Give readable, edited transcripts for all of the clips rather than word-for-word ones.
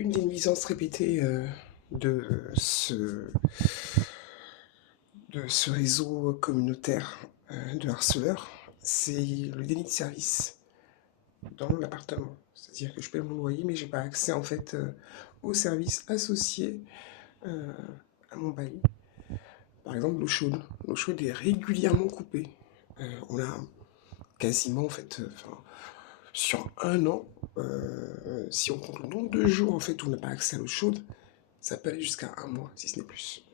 Une des nuisances répétées de ce, de ce réseau communautaire de harceleurs, c'est le déni de service dans l'appartement. C'est-à-dire que je paie mon loyer, mais j'ai pas accès en fait aux services associés euh, à mon bail. Par exemple, l'eau chaude. L'eau chaude est régulièrement coupée. On a quasiment en fait, sur un an, si on compte le nombre de jours en fait où on n'a pas accès à l'eau chaude, ça peut aller jusqu'à un mois, si ce n'est plus.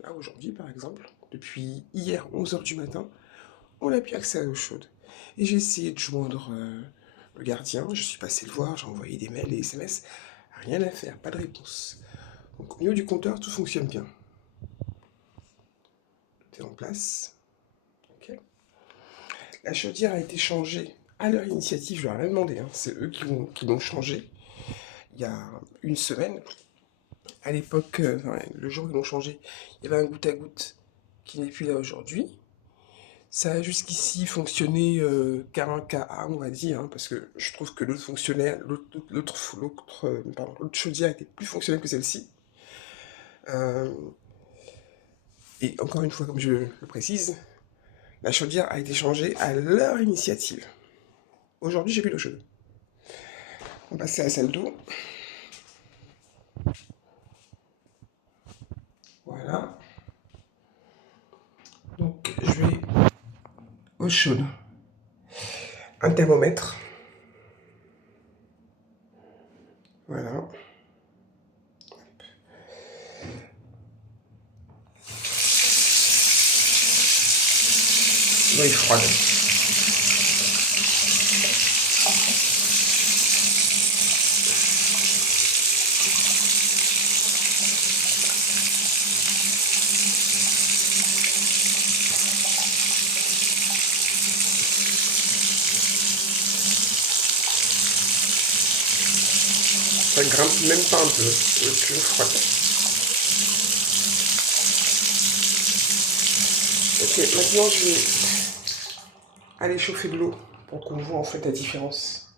Là, aujourd'hui, par exemple, depuis hier, 11 h du matin, on n'a plus accès à l'eau chaude. Et j'ai essayé de joindre le gardien, je suis passé le voir, j'ai envoyé des mails et des SMS, rien à faire, pas de réponse. Donc au niveau du compteur, tout fonctionne bien. Tout est en place. Okay. La chaudière a été changée à leur initiative, je leur ai rien demandé, hein. C'est eux qui l'ont changée il y a une semaine. À l'époque, le jour où ils l'ont changé, il y avait un goutte à goutte qui n'est plus là aujourd'hui. Ça a jusqu'ici fonctionné K1, K1, on va dire, hein, parce que je trouve que l'autre chaudière était plus fonctionnelle que celle-ci. Et encore une fois, comme je le précise, la chaudière a été changée à leur initiative. Aujourd'hui, j'ai plus d'eau chaude. On va passer à la salle d'eau. Voilà. Donc, je vais eau chaude. Un thermomètre. Voilà. L'eau est froide. Ça grimpe même pas un peu, l'eau froide. Ok, maintenant je vais aller chauffer de l'eau pour qu'on voit en fait la différence.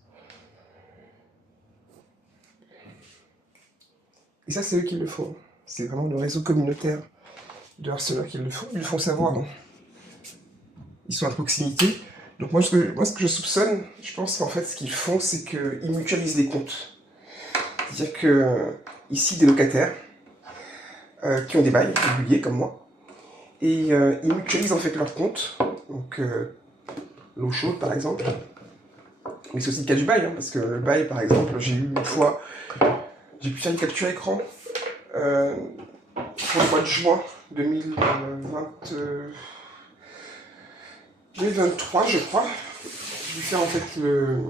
Et ça, c'est eux qui le font. C'est vraiment le réseau communautaire de harceleurs qui le font. Ils le font savoir. Hein. Ils sont à proximité. Donc moi, ce que je soupçonne, je pense qu'en fait, ce qu'ils font, c'est qu'ils mutualisent les comptes. C'est-à-dire que ici, des locataires qui ont des bails réguliers comme moi, et ils mutualisent en fait leurs comptes. Donc l'eau chaude, par exemple. Mais c'est aussi le cas du bail, hein, parce que le bail, par exemple, j'ai eu une fois, j'ai pu faire une capture écran pour le mois de juin 2023, je crois. J'ai pu faire en fait le.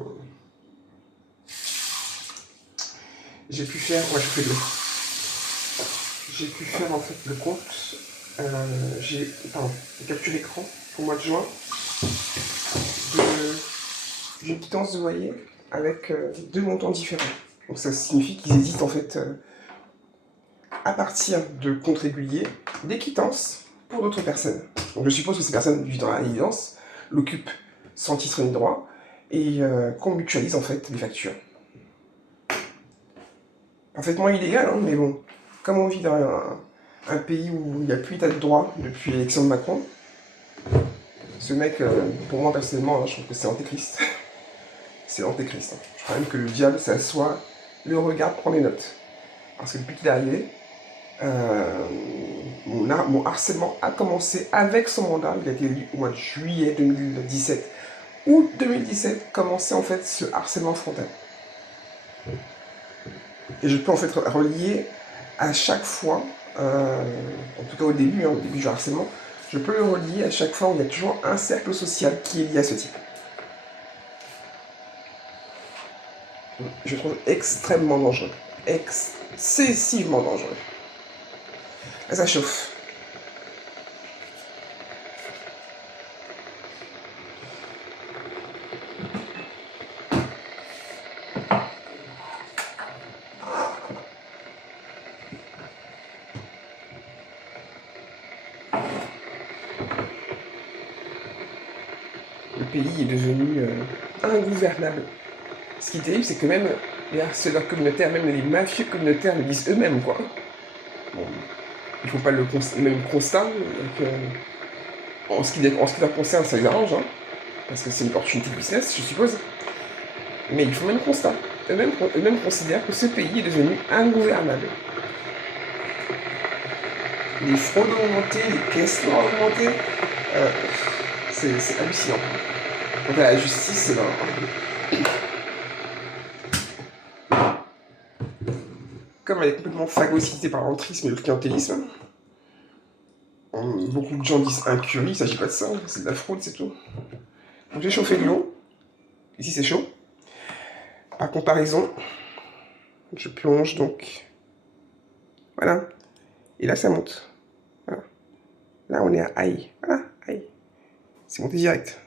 J'ai pu faire. Ouais, je fais de l'eau. J'ai pu faire en fait le compte. J'ai. Pardon, une capture écran pour le mois de juin. D'une quittance de loyer avec deux montants différents. Donc ça signifie qu'ils hésitent en fait à partir de comptes réguliers des quittances pour d'autres personnes. Donc je suppose que ces personnes vivent dans la résidence, l'occupent sans titre ni droit et qu'on mutualise en fait les factures. Parfaitement illégal, hein, mais bon, comme on vit dans un pays où il n'y a plus d'état de droit depuis l'élection de Macron, ce mec, pour moi personnellement, hein, je trouve que c'est antéchrist. C'est l'antéchrist. Hein. Je crois même que le diable s'assoit, le regarde, prend les notes. Parce que depuis qu'il est arrivé, mon harcèlement a commencé avec son mandat. Il a été élu au mois de juillet 2017. Août 2017 commençait en fait ce harcèlement frontal. Et je peux en fait relier à chaque fois, en tout cas au début du harcèlement, je peux le relier à chaque fois où il y a toujours un cercle social qui est lié à ce type. Je trouve extrêmement dangereux. Excessivement dangereux. Là, ça chauffe. Le pays est devenu ingouvernable. Ce qui est terrible, c'est que même les harceleurs communautaires, même les mafieux communautaires le disent eux-mêmes, quoi. Bon, il ne faut pas le même constat. En ce qui leur concerne, ça les arrange, hein, parce que c'est une opportunité de business, je suppose. Mais il faut même constat. Eux-mêmes considèrent que ce pays est devenu ingouvernable. Les fraudes ont augmenté, les caisses noires ont augmenté. C'est hallucinant. Quant à la justice, comme elle est complètement phagocytée par l'entrisme et le clientélisme, beaucoup de gens disent incurie, il ne s'agit pas de ça, c'est de la fraude, c'est tout. Donc j'ai chauffé de l'eau. Ici c'est chaud. Par comparaison, je plonge donc. Voilà. Et là ça monte. Voilà. Là on est à high. Voilà, high. C'est monté direct.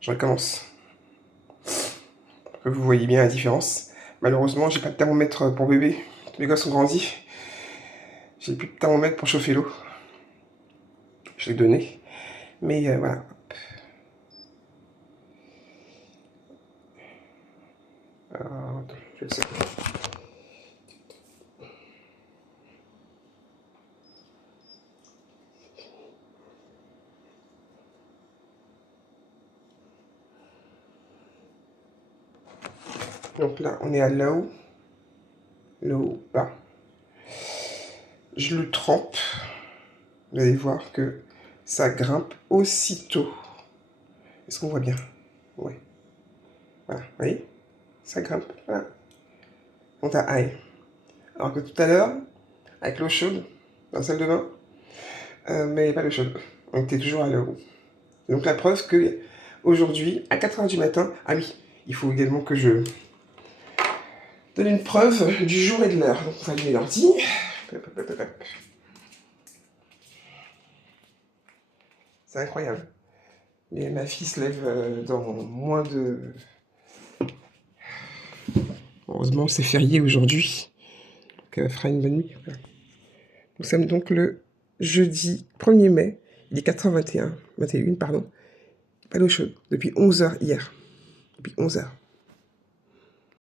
Je recommence. Vous voyez bien la différence. Malheureusement, j'ai pas de thermomètre pour bébé. Tous les gosses sont grandis. J'ai plus de thermomètre pour chauffer l'eau. Je l'ai donné. Mais voilà. Alors, attends, je vais le sortir. Donc là, on est à low bas. Je le trempe. Vous allez voir que ça grimpe aussitôt. Est-ce qu'on voit bien? Oui. Voilà, vous voyez? Ça grimpe. Voilà. On est à high. Alors que tout à l'heure, avec l'eau chaude, dans la salle de bain, mais pas l'eau chaude. On était toujours à low. Donc la preuve que aujourd'hui, à 4 h du matin, ah oui, il faut également que je donne une preuve du jour et de l'heure. Donc on va allumer l'ordi. C'est incroyable. Et ma fille se lève dans moins de... Heureusement, c'est férié aujourd'hui. Donc elle fera une bonne nuit. Nous sommes donc le jeudi 1er mai. Il est 4 h 21, pardon. Pas d'eau chaude. Depuis 11 h hier. Depuis 11 h.